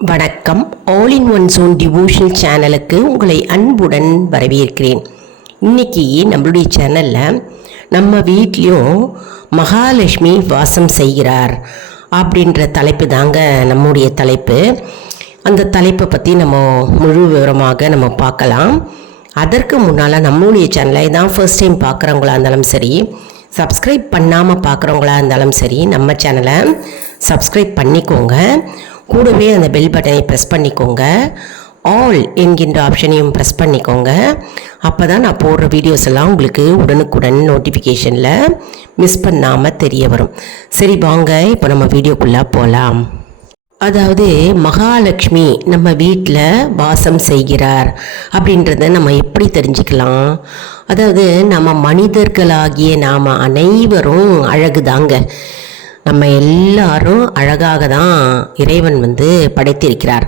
வணக்கம். All in one zone devotional சேனலுக்கு உங்களை அன்புடன் வரவேற்கிறேன். இன்றைக்கி நம்மளுடைய சேனலில் நம்ம வீட்லேயும் மகாலட்சுமி வாசம் செய்கிறார் அப்படின்ற தலைப்பு தாங்க நம்முடைய தலைப்பு. அந்த தலைப்பை பற்றி நம்ம முழு விவரமாக நம்ம பார்க்கலாம். அதற்கு முன்னால் நம்மளுடைய சேனலை இதான் ஃபர்ஸ்ட் டைம் பார்க்குறவங்களா இருந்தாலும் சரி சப்ஸ்கிரைப் பண்ணாமல் பார்க்குறவங்களா இருந்தாலும் சரி நம்ம சேனலை சப்ஸ்கிரைப் பண்ணிக்கோங்க. கூடவே அந்த பெல் பட்டனை ப்ரெஸ் பண்ணிக்கோங்க. ஆல் என்கின்ற ஆப்ஷனையும் ப்ரெஸ் பண்ணிக்கோங்க. அப்போ தான் நான் போடுற வீடியோஸ் எல்லாம் உங்களுக்கு உடனுக்குடன் நோட்டிஃபிகேஷனில் மிஸ் பண்ணாமல் தெரிய வரும். சரி வாங்க இப்போ நம்ம வீடியோக்குள்ளே போகலாம் அதாவது மகாலட்சுமி நம்ம வீட்டில் வாசம் செய்கிறார் அப்படின்றத நம்ம எப்படி தெரிஞ்சுக்கலாம்? அதாவது நம்ம மனிதர்களாகிய நாம் அனைவரும் அழகுதாங்க. நம்ம எல்லாரும் அழகாக தான் இறைவன் வந்து படைத்திருக்கிறார்.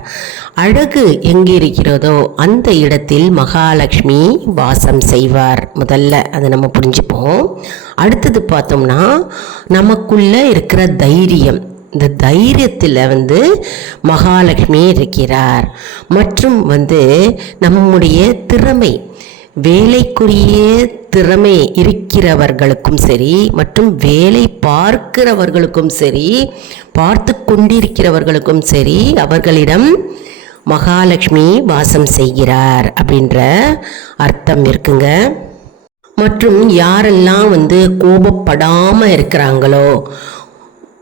அழகு எங்கே இருக்கிறதோ அந்த இடத்தில் மகாலட்சுமி வாசம் செய்வார். முதல்ல அதை நம்ம புரிஞ்சுப்போம். அடுத்தது பார்த்தோம்னா நமக்குள்ளே இருக்கிற தைரியம். இந்த தைரியத்தில் வந்து மகாலட்சுமி இருக்கிறார். மற்றும் வந்து நம்முடைய திறமை வேலைக்குரிய திறமை இருக்கிறவர்களுக்கும் சரி மற்றும் வேலை பார்க்கிறவர்களுக்கும் சரி பார்த்து கொண்டிருக்கிறவர்களுக்கும் சரி அவர்களிடம் மகாலட்சுமி வாசம் செய்கிறார் அப்படின்ற அர்த்தம் இருக்குங்க. மற்றும் யாரெல்லாம் வந்து கோபப்படாமல் இருக்கிறாங்களோ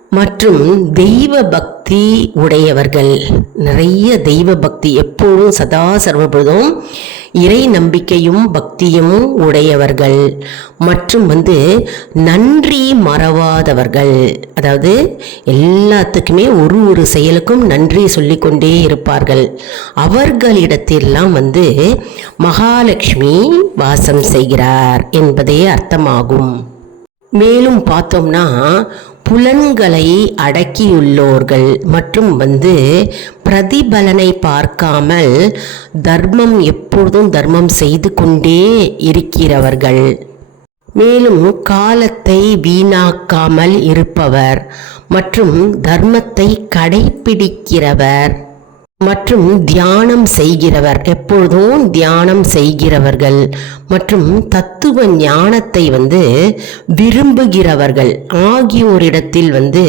மற்றும் தெய்வ பக்தி உடையவர்கள். நிறைய தெய்வ பக்தி எப்போதும் சதா சர்வபோதும் இறை நம்பிக்கையும் பக்தியும் உடையவர்கள். மற்றும் வந்து நன்றி மறவாதவர்கள். அதாவது எல்லாத்துக்குமே ஒரு ஒரு செயலுக்கும் நன்றி சொல்லிக்கொண்டே இருப்பார்கள். அவர்களிடத்திலாம் வந்து மகாலட்சுமி வாசம் செய்கிறார் என்பதே அர்த்தமாகும். மேலும் பார்த்தோம்னா புலன்களை அடக்கியுள்ளோர்கள் மற்றும் வந்து பிரதிபலனை பார்க்காமல் தர்மம் எப்பொழுதும் தர்மம் செய்து கொண்டே இருக்கிறவர்கள். மேலும் காலத்தை வீணாக்காமல் இருப்பவர் மற்றும் தர்மத்தை கடைபிடிக்கிறவர். மற்றும் தியானம் செய்கிறவர். எப்பொழுதும் தியானம் செய்கிறவர்கள் மற்றும் தத்துவ ஞானத்தை வந்து விரும்புகிறவர்கள். ஆகியோரிடத்தில் வந்து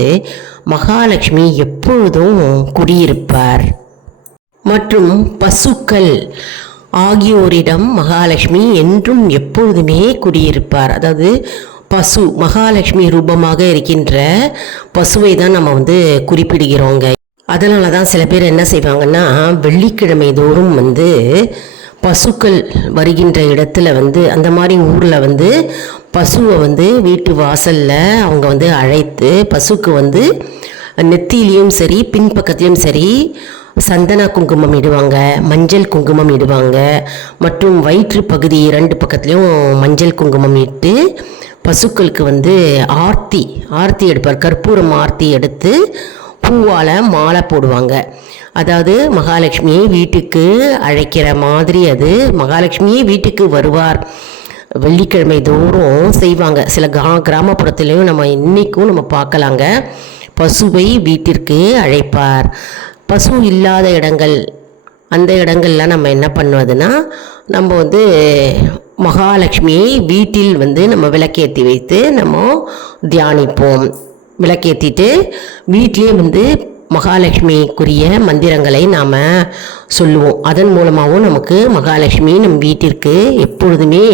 மகாலட்சுமி எப்பொழுதும் குடியிருப்பார். மற்றும் பசுக்கள் ஆகியோரிடம் மகாலட்சுமி என்றும் எப்பொழுதுமே குடியிருப்பார். அதாவது பசு மகாலட்சுமி ரூபமாக இருக்கின்ற பசுவை தான் நம்ம வந்து குறிப்பிடுகிறோங்க. அதனால தான் சில பேர் என்ன செய்வாங்கன்னா வெள்ளிக்கிழமை தோறும் வந்து பசுக்கள் வருகின்ற இடத்துல வந்து அந்த மாதிரி ஊரில் வந்து பசுவை வந்து வீட்டு வாசலில் அவங்க வந்து அழைத்து பசுக்கு வந்து நெத்திலையும் சரி பின்பக்கத்துலேயும் சரி சந்தன குங்குமம் இடுவாங்க மஞ்சள் குங்குமம் இடுவாங்க மற்றும் வயிற்று பகுதி இரண்டு பக்கத்துலேயும் மஞ்சள் குங்குமம் இட்டு பசுக்களுக்கு வந்து ஆர்த்தி ஆர்த்தி எடுப்பார். கற்பூரம் ஆர்த்தி எடுத்து பூவால் மாலை போடுவாங்க. அதாவது மகாலட்சுமியை வீட்டுக்கு அழைக்கிற மாதிரி அது. மகாலட்சுமியே வீட்டுக்கு வருவார். வெள்ளிக்கிழமை தோறும் செய்வாங்க. சில கிரா கிராமப்புறத்துலேயும் நம்ம இன்றைக்கும் நம்ம பார்க்கலாங்க. பசுவை வீட்டிற்கு அழைப்பார். பசு இல்லாத இடங்கள் அந்த இடங்கள்லாம் நம்ம என்ன பண்ணுவதுன்னா நம்ம வந்து மகாலட்சுமியை வீட்டில் வந்து நம்ம விளக்கேற்றி வைத்து நம்ம தியானிப்போம். விளக்கேற்றிட்டு வீட்லேயே வந்து மகாலட்சுமிக்குரிய மந்திரங்களை நாம் சொல்லுவோம். அதன் மூலமாகவும் நமக்கு மகாலட்சுமி நம் வீட்டிற்கு எப்பொழுதுமே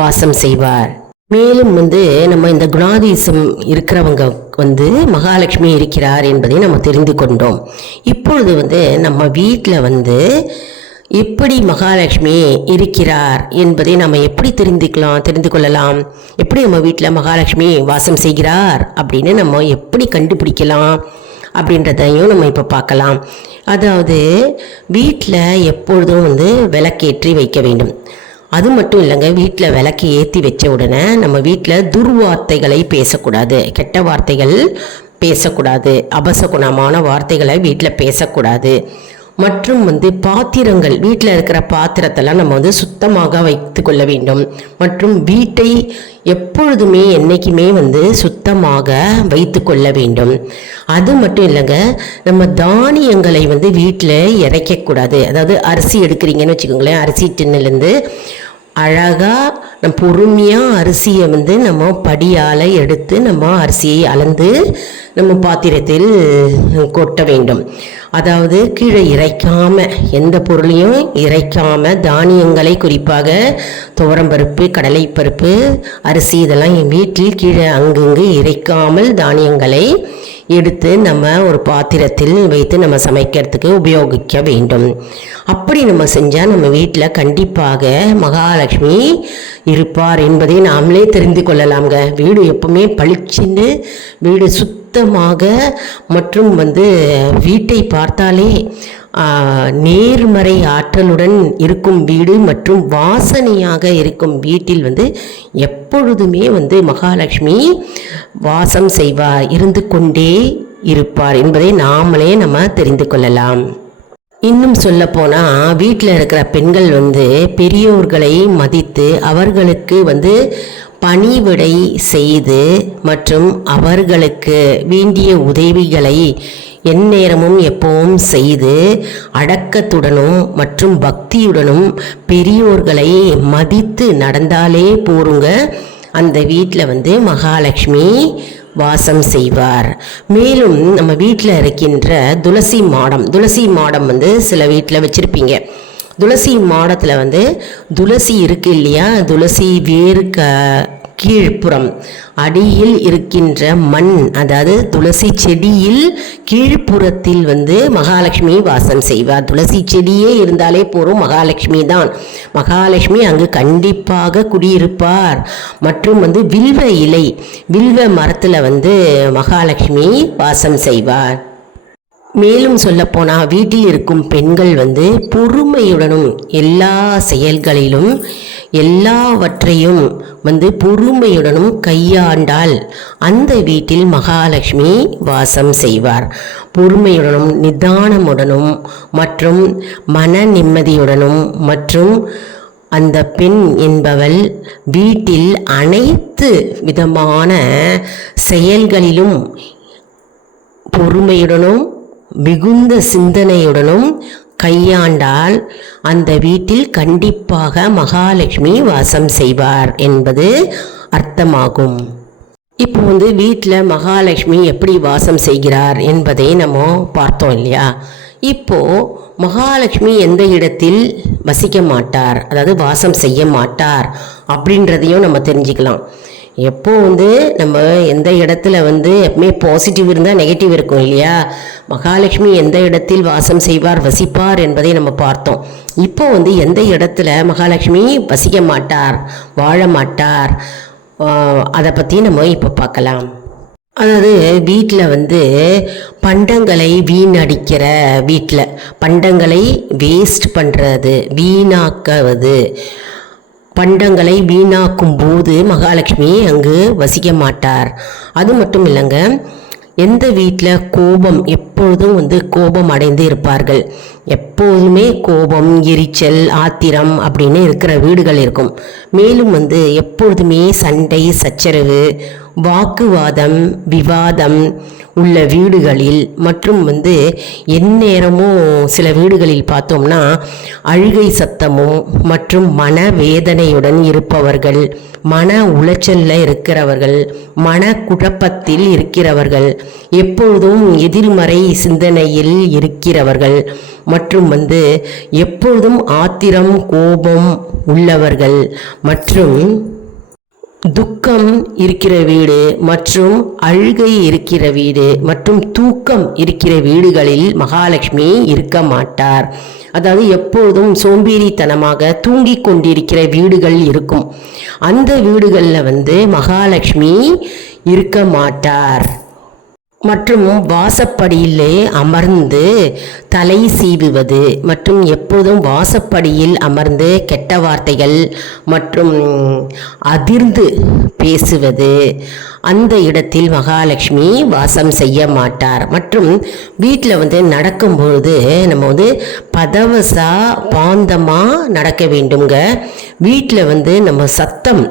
வாசம் செய்வார். மேலும் வந்து நம்ம இந்த குணாதீசம் இருக்கிறவங்க வந்து மகாலட்சுமி இருக்கிறார் என்பதை நம்ம தெரிந்து கொண்டோம். இப்பொழுது வந்து நம்ம வீட்டில் வந்து எப்படி மகாலட்சுமி இருக்கிறார் என்பதை நம்ம எப்படி தெரிந்துக்கலாம் தெரிந்து கொள்ளலாம் எப்படி நம்ம வீட்டில் மகாலட்சுமி வாசம் செய்கிறார்? அப்படின்னு நம்ம எப்படி கண்டுபிடிக்கலாம்? அப்படின்றதையும் நம்ம இப்போ பார்க்கலாம். அதாவது வீட்டில் எப்பொழுதும் வந்து விளக்கேற்றி வைக்க வேண்டும். அது மட்டும் இல்லைங்க வீட்டில் விளக்கு ஏற்றி வச்ச உடனே நம்ம வீட்டில் துர்வார்த்தைகளை பேசக்கூடாது. கெட்ட வார்த்தைகள் பேசக்கூடாது. அபசகுணமான வார்த்தைகளை வீட்டில் பேசக்கூடாது. மற்றும் வந்து பாத்திரங்கள் வீட்டில் இருக்கிற பாத்திரத்தெல்லாம் நம்ம வந்து சுத்தமாக வைத்து கொள்ள வேண்டும். மற்றும் வீட்டை எப்பொழுதுமே என்றைக்குமே வந்து சுத்தமாக வைத்து கொள்ள வேண்டும். அது மட்டும் இல்லைங்க நம்ம தானியங்களை வந்து வீட்டில் இறைக்கக்கூடாது அதாவது அரிசி எடுக்கிறீங்கன்னு வச்சுக்கோங்களேன் அரிசி டின்னுலேருந்து அழகாக நம் பொறுமையாக அரிசியை வந்து நம்ம படியால் எடுத்து நம்ம அரிசியை அளந்து நம்ம பாத்திரத்தில் கொட்ட வேண்டும். அதாவது கீழே இறைக்காம எந்த பொருளையும் இறைக்காம தானியங்களை குறிப்பாக துவரம்பருப்பு கடலைப்பருப்பு அரிசி இதெல்லாம் என் வீட்டில் கீழே அங்கங்கு இறைக்காமல் தானியங்களை எடுத்து நம்ம ஒரு பாத்திரத்தில் வைத்து நம்ம சமைக்கிறதுக்கு உபயோகிக்க வேண்டும். அப்படி நம்ம செஞ்சால் நம்ம வீட்டில் கண்டிப்பாக மகாலட்சுமி இருப்பார் என்பதை நாமளே தெரிந்து கொள்ளலாம்ங்க. வீடு எப்பவுமே பளிச்சுன்னு வீடு சுத்தமாக மற்றும் வந்து வீட்டை பார்த்தாலே நேர்மறை ஆற்றலுடன் இருக்கும் வீடு மற்றும் வாசனையாக இருக்கும் வீட்டில் வந்து எப்பொழுதுமே வந்து மகாலட்சுமி வாசம் செய்வார் இருந்து கொண்டே இருப்பார் என்பதை நாமளே நம்ம தெரிந்து கொள்ளலாம். இன்னும் சொல்லப்போனால் வீட்டில் இருக்கிற பெண்கள் வந்து பெரியோர்களை மதித்து அவர்களுக்கு வந்து பணிவிடை செய்து மற்றும் அவர்களுக்கு வேண்டிய உதவிகளை எந்நேரமும் எப்பவும் செய்து அடக்கத்துடனும் மற்றும் பக்தியுடனும் பெரியோர்களை மதித்து நடந்தாலே போருங்க. அந்த வீட்டில் வந்து மகாலட்சுமி வாசம் செய்வார். மேலும் நம்ம வீட்டில் இருக்கின்ற துளசி மாடம் துளசி மாடம் வந்து சில வீட்டில் வச்சுருப்பீங்க. துளசி மாடத்தில் வந்து துளசி இருக்கு இல்லையா? துளசி வேறு க கீழ்ப்புறம். அடியில் இருக்கின்ற மண் அதாவது துளசி செடியில் கீழ்ப்புறத்தில் வந்து மகாலட்சுமி வாசம் செய்வார். துளசி செடியே இருந்தாலே போதும் மகாலட்சுமி தான். மகாலட்சுமி அங்கு கண்டிப்பாக குடியிருப்பார். மற்றும் வந்து வில்வ இலை வில்வ மரத்தில் வந்து மகாலட்சுமி வாசம் செய்வார். மேலும் சொல்லப்போனால் வீட்டில் இருக்கும் பெண்கள் வந்து பொறுமையுடனும் எல்லா செயல்களிலும் எல்லாவற்றையும் வந்து பொறுமையுடனும் கையாண்டால் அந்த வீட்டில் மகாலட்சுமி வாசம் செய்வார். பொறுமையுடனும் நிதானமுடனும் மற்றும் மன நிம்மதியுடனும் மற்றும் அந்த பெண் என்பவள் வீட்டில் அனைத்து விதமான செயல்களிலும் பொறுமையுடனும் மிகுந்த சிந்தனையுடனும் கையாண்டால் அந்த வீட்டில் கண்டிப்பாக மகாலட்சுமி வாசம் செய்வார் என்பது அர்த்தமாகும். இப்போ வந்து வீட்டில் மகாலட்சுமி எப்படி வாசம் செய்கிறார் என்பதை நம்ம பார்த்தோம் இல்லையா? இப்போ மகாலட்சுமி எந்த இடத்தில் வசிக்க மாட்டார்? அதாவது வாசம் செய்ய மாட்டார் அப்படின்றதையும் நம்ம தெரிஞ்சுக்கலாம். எப்போ வந்து நம்ம எந்த இடத்துல வந்து எப்பவுமே பாசிட்டிவ் இருந்தால் நெகட்டிவ் இருக்கும் இல்லையா? மகாலட்சுமி எந்த இடத்தில் வாசம் செய்வார் வசிப்பார் என்பதை நம்ம பார்த்தோம். இப்போ வந்து எந்த இடத்துல மகாலட்சுமி வசிக்க மாட்டார் வாழ மாட்டார் அதை பற்றி நம்ம இப்போ பார்க்கலாம். அதாவது வீட்டில் வந்து பண்டங்களை வீணடிக்கிற வீட்டில் பண்டங்களை வேஸ்ட் பண்ணுறது வீணாக்குவது. பண்டங்களை வீணாக்கும் போது மகாலட்சுமி அங்கு வசிக்க மாட்டார். அது மட்டும் இல்லைங்க எந்த வீட்டில் கோபம் எப்பொழுதும் வந்து கோபம் அடைந்து இருப்பார்கள்? எப்போதுமே கோபம் எரிச்சல் ஆத்திரம் அப்படின்னு இருக்கிற வீடுகள் இருக்கும். மேலும் வந்து எப்பொழுதுமே சண்டை சச்சரவு வாக்குவாதம் விவாதம் உள்ள வீடுகளில் மற்றும் வந்து எந்நேரமும் சில வீடுகளில் பார்த்தோம்னா அழுகை சத்தமும் மற்றும் மனவேதனையுடன் இருப்பவர்கள் மன உளைச்சலில் இருக்கிறவர்கள் மன குழப்பத்தில் இருக்கிறவர்கள் எப்பொழுதும் எதிர்மறை சிந்தனையில் இருக்கிறவர்கள் மற்றும் வந்து எப்பொழுதும் ஆத்திரம் கோபம் உள்ளவர்கள் மற்றும் துக்கம் இருக்கிற வீடு மற்றும் அழுகை இருக்கிற வீடு மற்றும் தூக்கம் இருக்கிற வீடுகளில் மகாலட்சுமி இருக்க மாட்டார். அதாவது எப்போதும் சோம்பேறித்தனமாக தூங்கிக் கொண்டிருக்கிற வீடுகள் இருக்கும். அந்த வீடுகளில் வந்து மகாலட்சுமி இருக்க மாட்டார். மற்றும் வாசப்படியிலே அமர்ந்து தலை சீவுவது மற்றும் எப்போதும் வாசப்படியில் அமர்ந்து கெட்ட வார்த்தைகள் மற்றும் அதிர்ந்து பேசுவது. அந்த இடத்தில் மகாலட்சுமி வாசம் செய்ய மாட்டார். மற்றும் வீட்டில் வந்து நடக்கும்பொழுது நம்ம வந்து பதவசா பாந்தமாக நடக்க வேண்டுங்க வீட்டில் வந்து நம்ம சத்தம்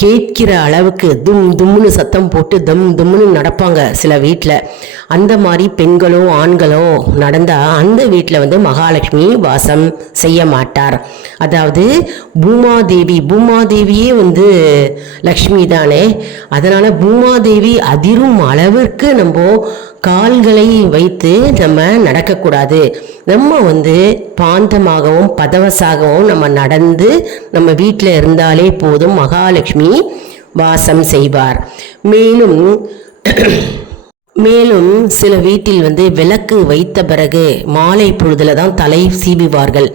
கேட்கிற அளவுக்கு தும் தும்னு சத்தம் போட்டு தம் தும்னு நடப்பாங்க சில வீட்டில் அந்த மாதிரி பெண்களோ ஆண்களோ நடந்தால் அந்த வீட்டில் வந்து மகாலட்சுமி வாசம் செய்ய மாட்டார். அதாவது பூமாதேவி பூமாதேவியே வந்து லக்ஷ்மி தானே. அதனால் பூமாதேவி அதிரும் அளவிற்கு நம்ம கால்களை வைத்து நம்ம நடக்கக்கூடாது. நம்ம வந்து பாந்தமாகவும் பதவசாகவும் நம்ம நடந்து நம்ம வீட்டில் இருந்தாலே போதும் மகாலட்சுமி வாசம் செய்வார். மேலும் மேலும் சில வீட்டில் வந்து விளக்கு வைத்த பிறகு மாலை பொழுதுல தான் தலை சீவிவார்கள்.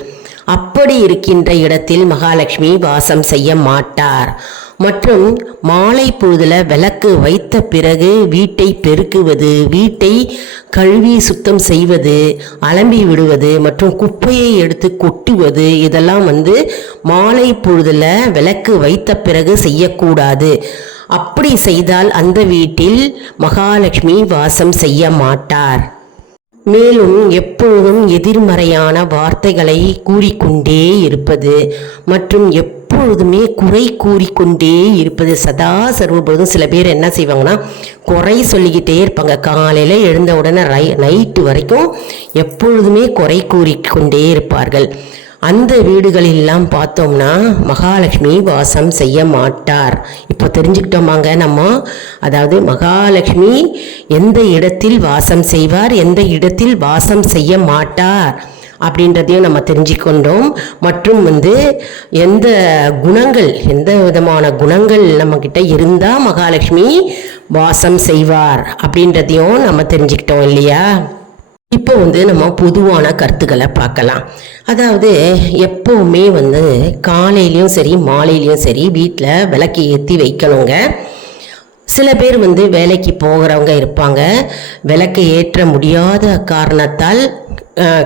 அப்படி இருக்கின்ற இடத்தில் மகாலட்சுமி வாசம் செய்ய மாட்டார். மற்றும் மாலை பொழுதில் விளக்கு வைத்த பிறகு வீட்டை பெருக்குவது வீட்டை கழுவி சுத்தம் செய்வது அலம்பி விடுவது மற்றும் குப்பையை எடுத்து கொட்டுவது இதெல்லாம் வந்து மாலை பொழுதில் விளக்கு வைத்த பிறகு செய்யக்கூடாது. அப்படி செய்தால் அந்த வீட்டில் மகாலட்சுமி வாசம் செய்ய மாட்டார். மேலும் எப்பொழுதும் எதிர்மறையான வார்த்தைகளை கூறிக்கொண்டே இருப்பது மற்றும் எப்பொழுதுமே குறை கூறிக்கொண்டே இருப்பது சதா சர்வபோதும். சில பேர் என்ன செய்வாங்கன்னா குறை சொல்லிக்கிட்டே இருப்பாங்க. காலையில் எழுந்த உடனே ரை நைட்டு வரைக்கும் எப்பொழுதுமே குறை கூறிக்கொண்டே இருப்பார்கள். அந்த வீடுகளெல்லாம் பார்த்தோம்னா மகாலட்சுமி வாசம் செய்ய மாட்டார். இப்போ தெரிஞ்சுக்கிட்டோமாங்க நம்ம? அதாவது மகாலட்சுமி எந்த இடத்தில் வாசம் செய்வார்? எந்த இடத்தில் வாசம் செய்ய மாட்டார்? அப்படின்றதையும் நம்ம தெரிஞ்சுக்கொண்டோம். மற்றும் வந்து எந்த குணங்கள் எந்த விதமான குணங்கள் நம்மக்கிட்ட இருந்தால் மகாலட்சுமி வாசம் செய்வார் அப்படின்றதையும் நம்ம தெரிஞ்சுக்கிட்டோம் இல்லையா? இப்போ வந்து நம்ம பொதுவான கருத்துக்களை பார்க்கலாம். அதாவது எப்போவுமே வந்து காலையிலையும் சரி மாலையிலையும் சரி வீட்டில் விளக்கு ஏற்றி வைக்கணுங்க. சில பேர் வந்து வேலைக்கு போகிறவங்க இருப்பாங்க. விளக்கு ஏற்ற முடியாத காரணத்தால்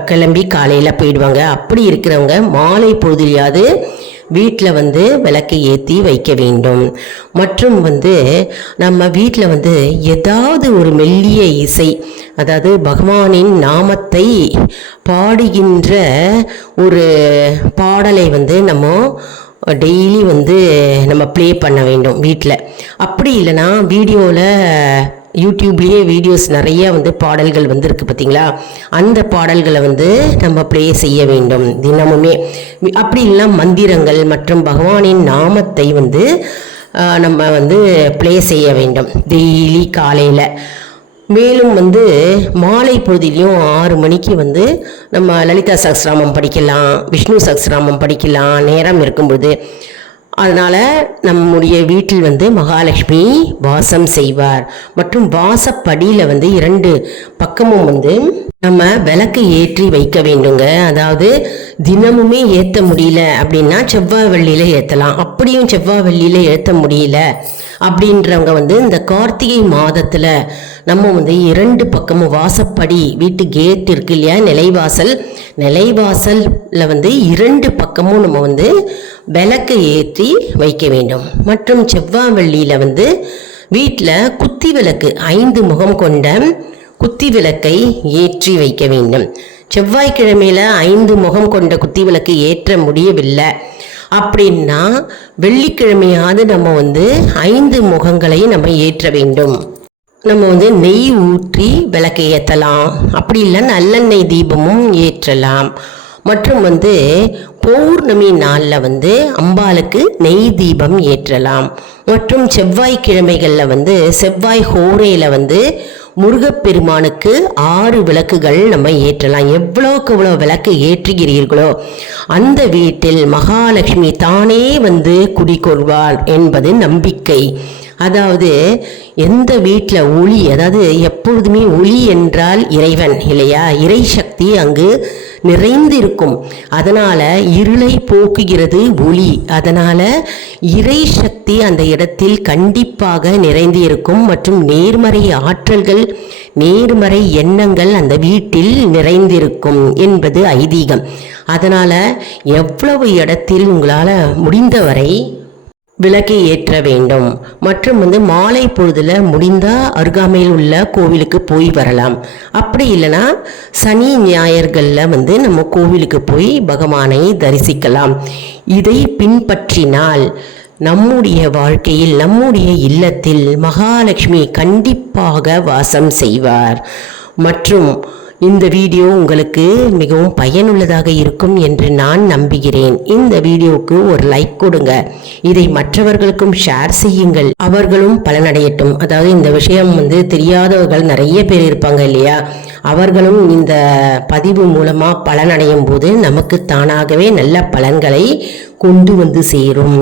கிளம்பி காலையில் போயிடுவாங்க. அப்படி இருக்கிறவங்க மாலை பொழுதுலையாவது வீட்டில் வந்து விளக்கு ஏற்றி வைக்க வேண்டும். மற்றும் வந்து நம்ம வீட்டில் வந்து ஏதாவது ஒரு மெல்லிய இசை அதாவது பகவானின் நாமத்தை பாடுகின்ற ஒரு பாடலை வந்து நம்ம டெய்லி வந்து நம்ம ப்ளே பண்ண வேண்டும் வீட்டில் அப்படி இல்லைன்னா வீடியோவில் யூடியூப்லேயே வீடியோஸ் நிறைய வந்து பாடல்கள் வந்திருக்கு பார்த்தீங்களா? அந்த பாடல்களை வந்து நம்ம ப்ளே செய்ய வேண்டும். தினமுமே. அப்படி இல்லைன்னா மந்திரங்கள் மற்றும் பகவானின் நாமத்தை வந்து நம்ம வந்து ப்ளே செய்ய வேண்டும். டெய்லி காலையில். மேலும் வந்து மாலை பொழுதிலையும் ஆறு மணிக்கு வந்து நம்ம லலிதா சஹஸ்ரநாமம் படிக்கலாம் விஷ்ணு சஹஸ்ரநாமம் படிக்கலாம். நேரம் இருக்கும்பொழுது அதனால் நம்முடைய வீட்டில் வந்து மகாலட்சுமி வாசம் செய்வார். மற்றும் வாசப்படியில் வந்து இரண்டு பக்கமும் வந்து நம்ம விளக்கு ஏற்றி வைக்க வேண்டுங்க. அதாவது தினமுமே ஏற்ற முடியல அப்படின்னா செவ்வாய் வெள்ளியில் ஏற்றலாம் அப்படியும் செவ்வாய் வெள்ளியில் ஏற்ற முடியல அப்படின்றவங்க வந்து இந்த கார்த்திகை மாதத்தில் நம்ம வந்து இரண்டு பக்கமும் வாசப்படி வீட்டு கேட் இருக்கு இல்லையா நிலைவாசல். நிலைவாசலில் வந்து இரண்டு பக்கமும் நம்ம வந்து விளக்கு ஏற்றி வைக்க வேண்டும். மற்றும் செவ்வாய் வெள்ளியில் வந்து வீட்டில் குத்தி விளக்கு ஐந்து முகம் கொண்ட குத்தி விளக்கை ஏற்றி வைக்க வேண்டும். செவ்வாய்க்கிழமையில ஐந்து முகம் கொண்ட குத்தி விளக்கு ஏற்ற முடியவில்லை அப்படின்னா வெள்ளிக்கிழமையாவது நம்ம வந்து ஐந்து முகங்களை நம்ம ஏற்ற வேண்டும். நம்ம வந்து நெய் ஊற்றி விளக்கு ஏற்றலாம் அப்படி இல்லை நல்லெண்ணெய் தீபமும் ஏற்றலாம். மற்றும் வந்து பௌர்ணமி நாளில் வந்து அம்பாளுக்கு நெய் தீபம் ஏற்றலாம். மற்றும் செவ்வாய்க்கிழமைகளில் வந்து செவ்வாய் ஹோரையில் வந்து முருகப்பெருமானுக்கு ஆறு விளக்குகள் நம்ம ஏற்றலாம். எவ்வளோக்கு எவ்வளோ விளக்கு ஏற்றுகிறீர்களோ அந்த வீட்டில் மகாலட்சுமி தானே வந்து குடிகொள்வாள் என்பது நம்பிக்கை. அதாவது எந்த வீட்டில் ஒளி அதாவது எப்பொழுதுமே ஒளி என்றால் இறைவன் இல்லையா? இறை சக்தி அங்கு நிறைந்து இருக்கும் இருளை போக்குகிறது ஒளி. அதனால் இறை சக்தி அந்த இடத்தில் கண்டிப்பாக நிறைந்து இருக்கும் மற்றும் நேர்மறை ஆற்றல்கள் நேர்மறை எண்ணங்கள் அந்த வீட்டில் நிறைந்திருக்கும் என்பது ஐதீகம். அதனால் எவ்வளவு இடத்தில் உங்களால் முடிந்தவரை விளக்கு ஏற்ற வேண்டும். மற்றும் வந்து மாலை பொழுதில் முடிந்தால் அருகாமையில் உள்ள கோவிலுக்கு போய் வரலாம். அப்படி இல்லைன்னா சனி ஞாயிற்களில் வந்து நம்ம கோவிலுக்கு போய் பகவானை தரிசிக்கலாம். இதை பின்பற்றினால் நம்முடைய வாழ்க்கையில் நம்முடைய இல்லத்தில் மகாலட்சுமி கண்டிப்பாக வாசம் செய்வார். மற்றும் இந்த வீடியோ உங்களுக்கு மிகவும் பயனுள்ளதாக இருக்கும் என்று நான் நம்புகிறேன். இந்த வீடியோவுக்கு ஒரு லைக் கொடுங்க. இதை மற்றவர்களுக்கும் ஷேர் செய்யுங்கள். அவர்களும் பலனடையட்டும். அதாவது இந்த விஷயம் வந்து தெரியாதவர்கள் நிறைய பேர் இருப்பாங்க இல்லையா? அவர்களும் இந்த பதிவு மூலமாக பலனடையும் போது நமக்கு தானாகவே நல்ல பலன்களை கொண்டு வந்து சேரும்.